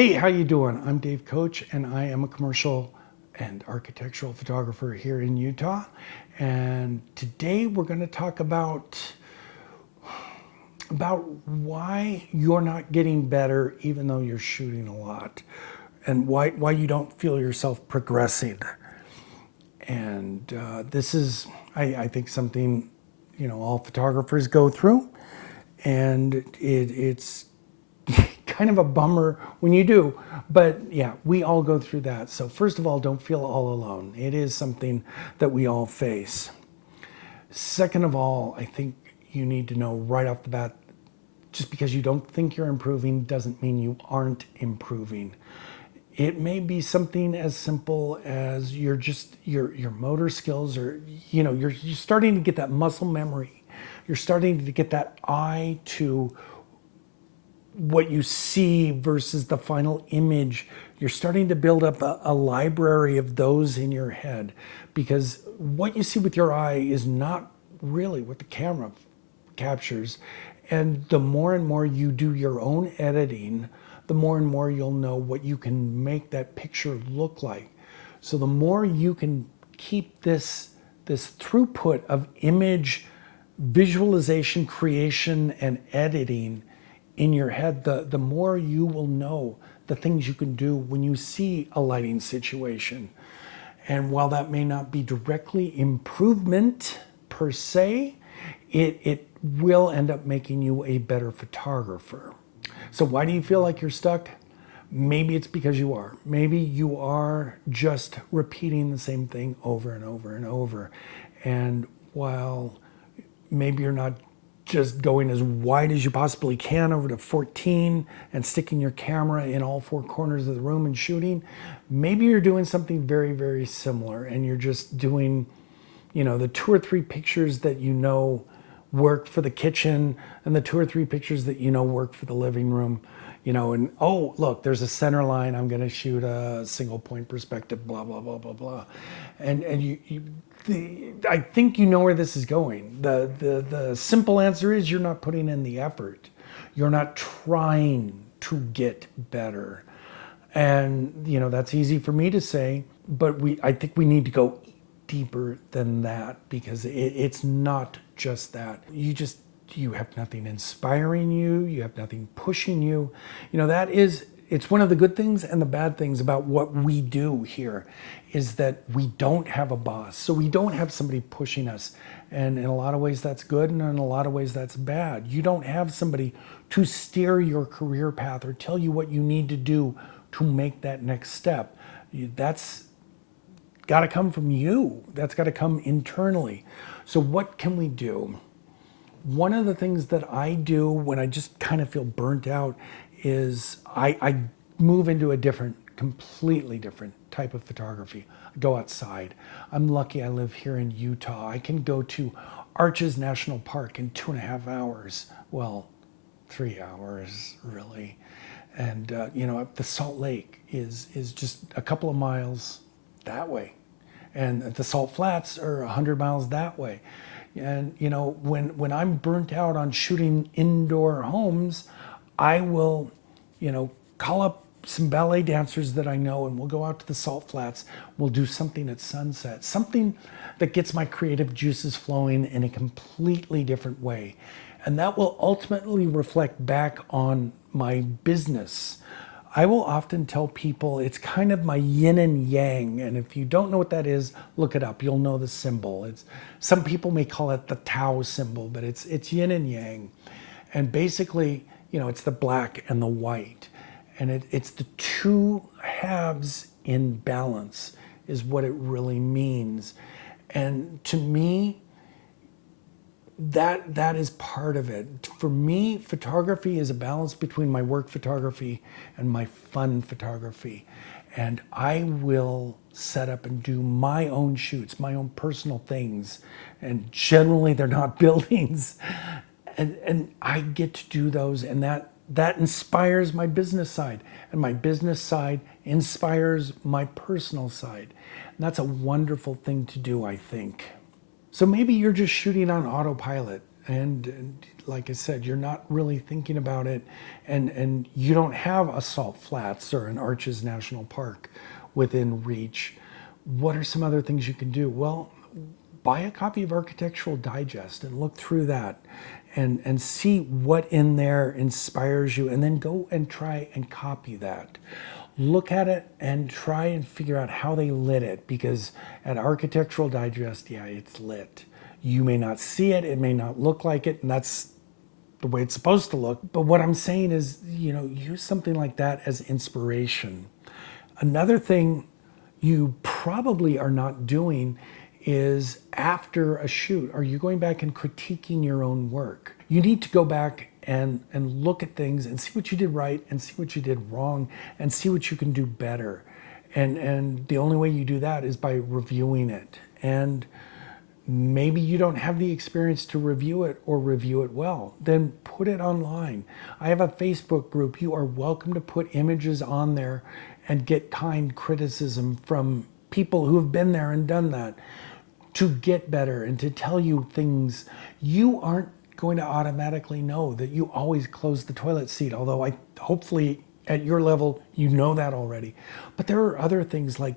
Hey, how you doing? I'm Dave Koch, and I am a commercial and architectural photographer here in Utah. And today we're going to talk about why you're not getting better even though you're shooting a lot, and why you don't feel yourself progressing. And this is, I think, something all photographers go through, and it's kind of a bummer when you do, but yeah, we all go through that. So first of all, don't feel all alone. It is something that we all face. Second of all, I think you need to know right off the bat, just because you don't think you're improving doesn't mean you aren't improving. It may be something as simple as your motor skills, or you're starting to get that muscle memory. You're starting to get that eye to what you see versus the final image. You're starting to build up a library of those in your head, because what you see with your eye is not really what the camera captures. And the more and more you do your own editing, the more and more you'll know what you can make that picture look like. So the more you can keep this throughput of image visualization, creation, and editing in your head, the more you will know the things you can do when you see a lighting situation. And while that may not be directly improvement per se, it will end up making you a better photographer. So why do you feel like you're stuck? Maybe it's because you are. Maybe you are just repeating the same thing over and over and over. And while maybe you're not just going as wide as you possibly can over to 14 and sticking your camera in all four corners of the room and shooting, maybe you're doing something very, very similar, and you're just doing, the two or three pictures that work for the kitchen, and the two or three pictures that work for the living room, and oh, look, there's a center line, I'm going to shoot a single point perspective, blah, blah, blah, blah, blah. And I think you know where this is going. The simple answer is you're not putting in the effort. You're not trying to get better. And, that's easy for me to say, but I think we need to go deeper than that, because it's not just that. You have nothing inspiring you. You have nothing pushing you. It's one of the good things and the bad things about what we do here, is that we don't have a boss. So we don't have somebody pushing us. And in a lot of ways that's good, and in a lot of ways that's bad. You don't have somebody to steer your career path or tell you what you need to do to make that next step. That's got to come from you. That's got to come internally. So what can we do? One of the things that I do when I just kind of feel burnt out is I move into a completely different type of photography. I go outside. I'm lucky I live here in Utah. I can go to Arches National Park in 2.5 hours. Well, 3 hours really. And the Salt Lake is just a couple of miles that way. And the Salt Flats are 100 miles that way. And when I'm burnt out on shooting indoor homes, I will, call up some ballet dancers that I know, and we'll go out to the Salt Flats. We'll do something at sunset, something that gets my creative juices flowing in a completely different way. And that will ultimately reflect back on my business. I will often tell people it's kind of my yin and yang. And if you don't know what that is, look it up. You'll know the symbol. Some people may call it the Tao symbol, but it's yin and yang. And basically, it's the black and the white. And it's the two halves in balance is what it really means. And to me, that is part of it. For me, photography is a balance between my work photography and my fun photography. And I will set up and do my own shoots, my own personal things. And generally they're not buildings. And I get to do those, and that inspires my business side. And my business side inspires my personal side. And that's a wonderful thing to do, I think. So maybe you're just shooting on autopilot, and like I said, you're not really thinking about it, and you don't have a Salt Flats or an Arches National Park within reach. What are some other things you can do? Well, buy a copy of Architectural Digest and look through that and see what in there inspires you, and then go and try and copy that. Look at it and try and figure out how they lit it, because at Architectural Digest, yeah, it's lit. You may not see it, it may not look like it, and that's the way it's supposed to look. But what I'm saying is, use something like that as inspiration. Another thing you probably are not doing is, after a shoot, are you going back and critiquing your own work? You need to go back and look at things and see what you did right and see what you did wrong and see what you can do better. And the only way you do that is by reviewing it. And maybe you don't have the experience to review it or review it well, then put it online. I have a Facebook group. You are welcome to put images on there and get kind criticism from people who have been there and done that, to get better and to tell you things. You aren't going to automatically know that you always close the toilet seat, although hopefully at your level you know that already. But there are other things, like,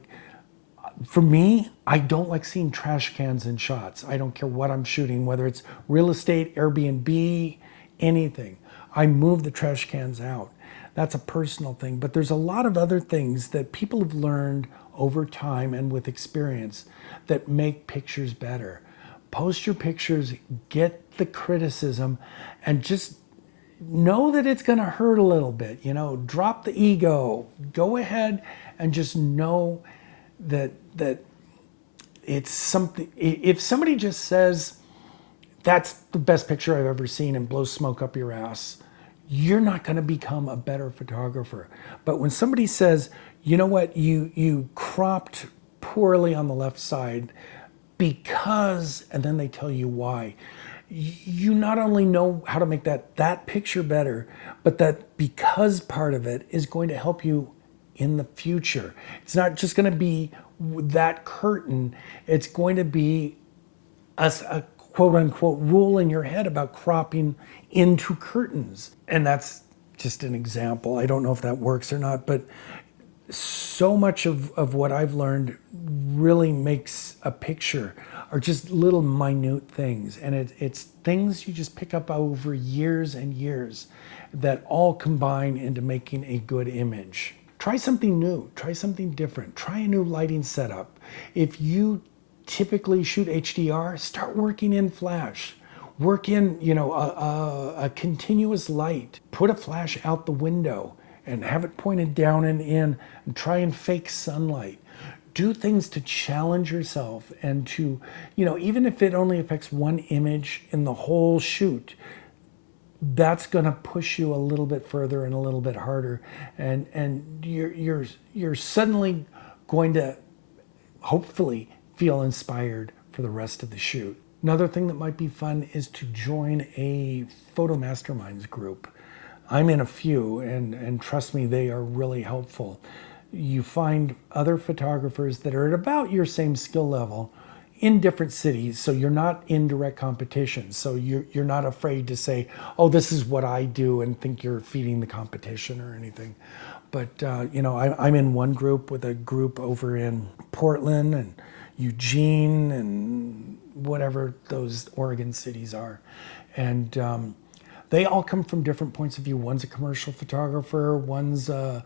for me, I don't like seeing trash cans in shots. I don't care what I'm shooting, whether it's real estate, Airbnb, anything. I move the trash cans out. That's a personal thing. But there's a lot of other things that people have learned over time and with experience that make pictures better. Post your pictures, get the criticism, and just know that it's going to hurt a little bit. Drop the ego. Go ahead and just know that it's something. If somebody just says that's the best picture I've ever seen and blows smoke up your ass, you're not going to become a better photographer. But when somebody says, you know what, you cropped poorly on the left side because, and then they tell you why, you not only know how to make that picture better, but that because part of it is going to help you in the future. It's not just going to be that curtain. It's going to be a quote unquote rule in your head about cropping into curtains. And that's just an example. I don't know if that works or not, but so much of what I've learned really makes a picture are just little minute things. And it's things you just pick up over years and years that all combine into making a good image. Try something new, try something different, try a new lighting setup. If you typically shoot HDR, start working in flash. Work in, a continuous light. Put a flash out the window and have it pointed down and in, and try and fake sunlight. Do things to challenge yourself and to, even if it only affects one image in the whole shoot, that's going to push you a little bit further and a little bit harder, and you're suddenly going to hopefully feel inspired for the rest of the shoot. Another thing that might be fun is to join a photo masterminds group. I'm in a few, and trust me, they are really helpful. You find other photographers that are at about your same skill level in different cities, so you're not in direct competition. So you're not afraid to say, oh, this is what I do, and think you're feeding the competition or anything. But I'm in one group with a group over in Portland and Eugene and whatever those Oregon cities are. And they all come from different points of view. One's a commercial photographer, one's a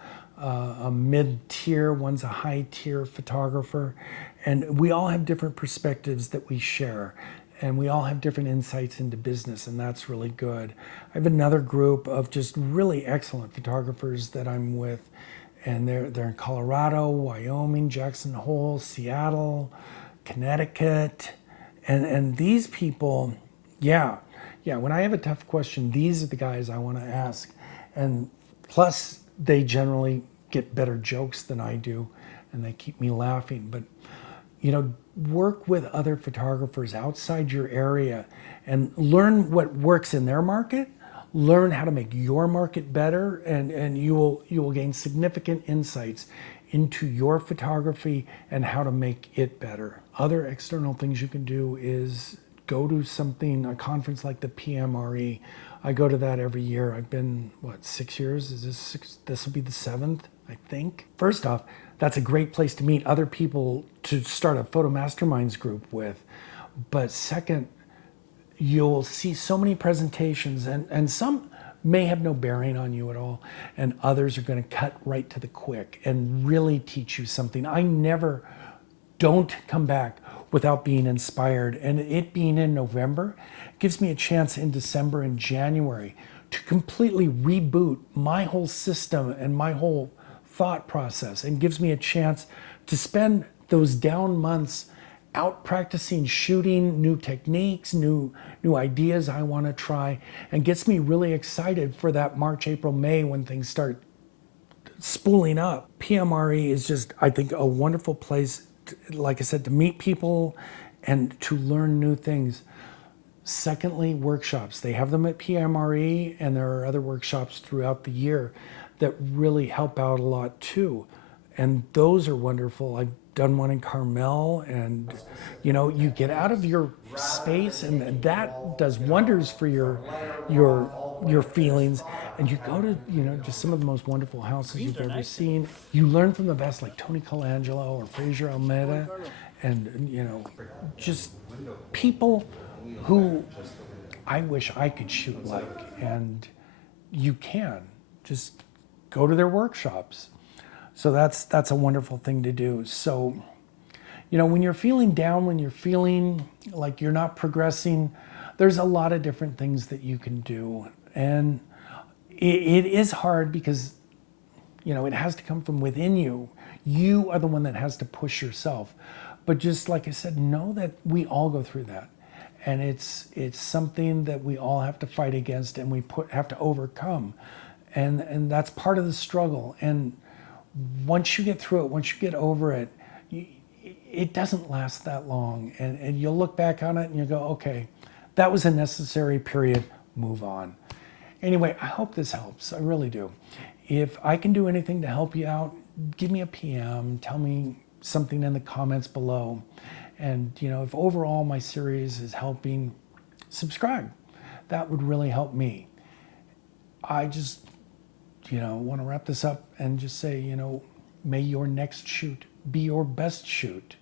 mid-tier, one's a high-tier photographer. And we all have different perspectives that we share. And we all have different insights into business, and that's really good. I have another group of just really excellent photographers that I'm with, and they're in Colorado, Wyoming, Jackson Hole, Seattle, Connecticut. And these people, yeah, when I have a tough question, these are the guys I want to ask. And plus, they generally get better jokes than I do, and they keep me laughing. But, work with other photographers outside your area and learn what works in their market. Learn how to make your market better, and you will gain significant insights into your photography and how to make it better. Other external things you can do is go to something, a conference like the PMRE. I go to that every year. I've been, 6 years? Is this six? This will be the seventh, I think. First off, that's a great place to meet other people to start a photo masterminds group with. But second, you'll see so many presentations, and some may have no bearing on you at all, and others are going to cut right to the quick and really teach you something. I never don't come back without being inspired, and it being in November gives me a chance in December and January to completely reboot my whole system and my whole thought process, and gives me a chance to spend those down months out practicing shooting, new techniques, new ideas I want to try, and gets me really excited for that March, April, May when things start spooling up. PMRE is just, I think, a wonderful place, like I said, to meet people and to learn new things. Secondly, workshops. They have them at PMRE, and there are other workshops throughout the year that really help out a lot too. And those are wonderful. I've done one in Carmel, and you get out of your space, and that does wonders for your feelings. And you go to just some of the most wonderful houses you've ever seen. You learn from the best, like Tony Colangelo or Fraser Almeida, and just people who I wish I could shoot like. And you can just go to their workshops. So that's a wonderful thing to do. So, when you're feeling down, when you're feeling like you're not progressing, there's a lot of different things that you can do. And it is hard because, it has to come from within you. You are the one that has to push yourself. But just like I said, know that we all go through that. And it's something that we all have to fight against, and we have to overcome. And that's part of the struggle. And once you get through it, once you get over it, it doesn't last that long. And you'll look back on it and you'll go, okay, that was a necessary period, move on. Anyway, I hope this helps. I really do. If I can do anything to help you out, give me a PM, tell me something in the comments below. And, if overall my series is helping, subscribe. That would really help me. I just want to wrap this up and just say, may your next shoot be your best shoot.